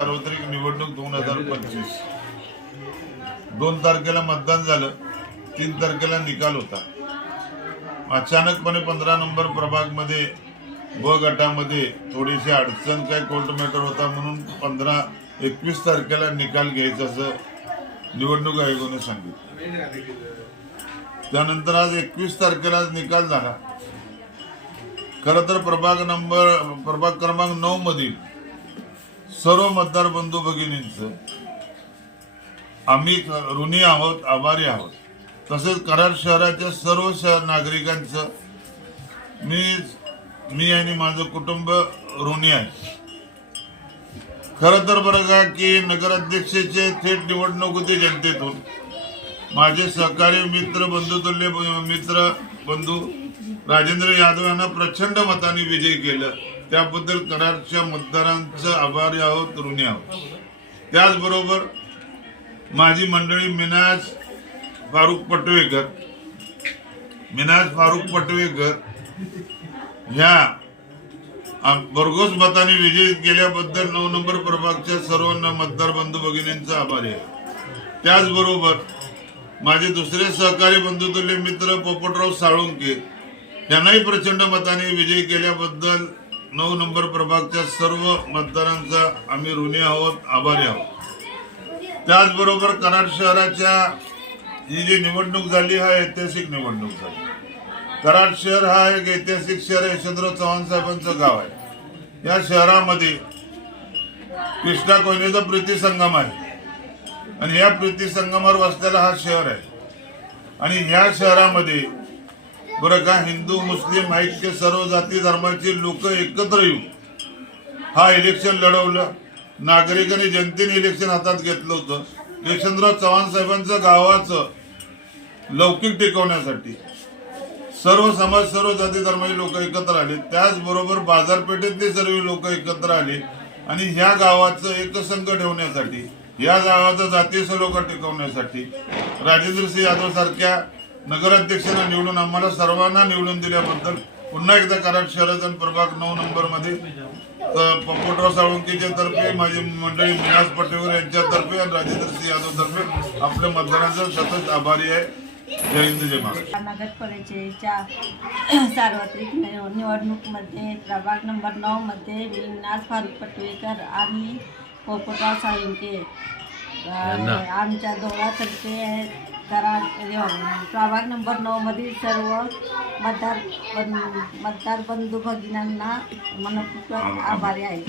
सार्वत्रिक निवडणूक 2025 2 तारखेला मतदान झालं, 3 तारखेला निकाल होता। अचानकपणे 15 नंबर प्रभाग मध्ये ब गटामध्ये थोडीशी अडचण काय कोर्ट मॅटर होता म्हणून 21 तारखेला निकाल घ्यायचा असं निवडणूक आयोगाने सांगितलं। त्यानंतर आज 21 तारखेला निकाल झाला। खरं तर प्रभाग क्रमांक 9 मधील सर्व मतदार बंधू भगिनींचं आम्ही ऋणी आहोत, आभारी आहोत। तसेच कराड शहराच्या सर्व नागरिकांचं मी आणि माझं कुटुंब ऋणी आहे। खरं तर बरं का की नगराध्यक्षाचे थेट निवडणूक होती जनतेतून। माझे सहकारी मित्र बंधुतुल्य मित्र बंधू राजेंद्र यादव यांना प्रचंड मताने विजयी केलं, त्याबद्दल कराडच्या मतदारांचं आभारी आहोत, ऋणी आहोत। त्याचबरोबर माझी मंडळी मिनाज फारुख पटवेकर ह्या भरघोस मताने विजयी केल्याबद्दल 9 नंबर प्रभागच्या सर्व मतदार बंधू भगिनींचा आभारी आहे। त्याचबरोबर माझे दुसरे सहकारी बंधुतुल्य मित्र पोपटराव साळुंके यांनाही प्रचंड मताने विजयी केल्याबद्दल 9 नंबर प्रभागच्या सर्व मतदारांचा आम्ही ऋणी आहोत, आभारी आहोत। त्याचबरोबर कराड शहराच्या ही जी निवडणूक झाली हा ऐतिहासिक निवडणूक झाली। कराड शहर हा एक ऐतिहासिक शहर यशवंतराव चव्हाण साहेबांचं गाव आहे। या शहरामध्ये कृष्णा कोयनेचा प्रीती संगम आहे आणि या प्रीती संगमावर वसलेला हा शहर आहे। आणि ह्या शहरामध्ये बरं का हिंदू मुस्लिम ऐक्य सर्व जाती धर्माचे लोक एकत्र येऊन हा इलेक्शन लढवलं। नागरिकांनी जनतेने इलेक्शन हातात घेतलं होतं। यशवंतराव चव्हाण साहेबांचं गावाचं लौकिक टिकवण्यासाठी सर्व समाज सर्व जाती धर्माचे लोक एकत्र आले। त्याचबरोबर बाजारपेठेतले सर्व लोक एकत्र आले आणि ह्या गावाचं एकसंघ ठेवण्यासाठी, या गावाचा जातीय सलोखा टिकवण्यासाठी राजेंद्रसिंह यादव सारख्या नगराध्यक्षांना निवडून आम्हाला सर्वांना निवडून दिल्याबद्दल पुन्हा एकदा कराड शहराचा प्रभाग 9 नंबर मध्ये पोपटराव साळुंकेच्या तर्फे, माझी मंडळी मिनाज पटेकर यांच्यातर्फे आणि राजेंद्रसिंह यादव तर्फे आपल्या मतदारांचा सतत आभारी आहे। जय हिंद, जय महाराष्ट्र। नगर परिषदेच्या सार्वत्रिक निवडणुकीमध्ये प्रभाग नंबर 9 मध्ये मिनाज फारुख पटवेकर आणि पोपटराव साळुंके आमच्या दोघांतर्फे प्रभाग नंबर 9 मधील सर्व मतदार बंधू भगिनींना मनपूर्वक आभारी आहे।